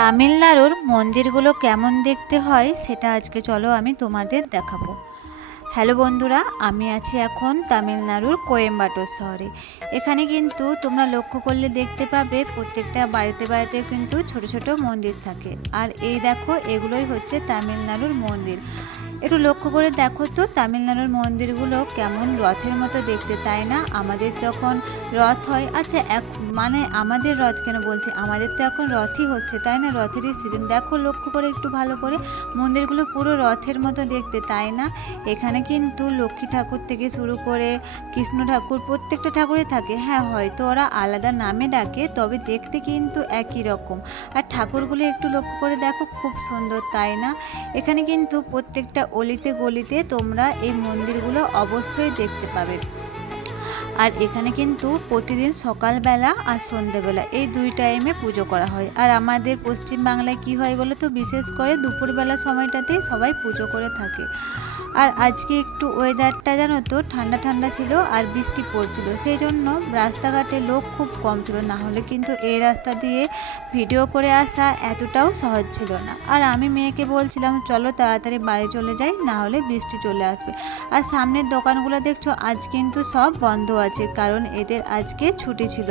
তামিলনাড়ুর মন্দিরগুলো কেমন দেখতে হয় সেটা আজকে চলো আমি তোমাদের দেখাবো। হ্যালো বন্ধুরা, আমি আছি এখন তামিলনাড়ুর কোয়েম্বাটোর শহরে। এখানে কিন্তু তোমরা লক্ষ্য করলে দেখতে পাবে প্রত্যেকটা বাড়িতে বাড়িতেও কিন্তু ছোট ছোট মন্দির থাকে। আর এই দেখো, এগুলোই হচ্ছে তামিলনাড়ুর মন্দির। একটু লক্ষ্য করে দেখো তো তামিলনাড়ুর মন্দিরগুলো কেমন রথের মতো দেখতে, তাই না? আমাদের যখন রথ হয়, আচ্ছা মানে আমাদের রথ কেন বলছি, আমাদের তো এখন রথই হচ্ছে, তাই না? রথেরই সিজন। দেখো লক্ষ্য করে একটু ভালো করে, মন্দিরগুলো পুরো রথের মতো দেখতে, তাই না? এখানে কিন্তু লক্ষ্মী ঠাকুর থেকে শুরু করে কৃষ্ণ ঠাকুর, প্রত্যেকটা ঠাকুরই থাকে। হ্যাঁ, হয়তো ওরা আলাদা নামে ডাকে, তবে দেখতে কিন্তু একই রকম। আর ঠাকুরগুলো একটু লক্ষ্য করে দেখো, খুব সুন্দর, তাই না? এখানে কিন্তু প্রত্যেকটা অলিতে গলিতে তোমরা এই মন্দিরগুলো অবশ্যই দেখতে পাবে। আর এখানে কিন্তু প্রতিদিন সকালবেলা আর সন্ধ্যেবেলা এই দুই টাইমে পুজো করা হয়। আর আমাদের পশ্চিম বাংলায় কি হয় বলো তো, বিশেষ করে দুপুরবেলা সময়টাতেই সবাই পুজো করে থাকে। আর আজকে একটু ওয়েদারটা জানো তো ঠান্ডা ঠান্ডা ছিল আর বৃষ্টি পড়ছিল, সেই জন্য রাস্তাঘাটে লোক খুব কম ছিল। না হলে কিন্তু এই রাস্তা দিয়ে ভিডিও করে আসা এতটাও সহজ ছিল না। আর আমি মেয়েকে বলছিলাম চলো তাড়াতাড়ি বাড়ি চলে যাই, না হলে বৃষ্টি চলে আসবে। আর সামনের দোকানগুলো দেখছো আজ কিন্তু সব বন্ধ আছে, কারণ এদের আজকে ছুটি ছিল।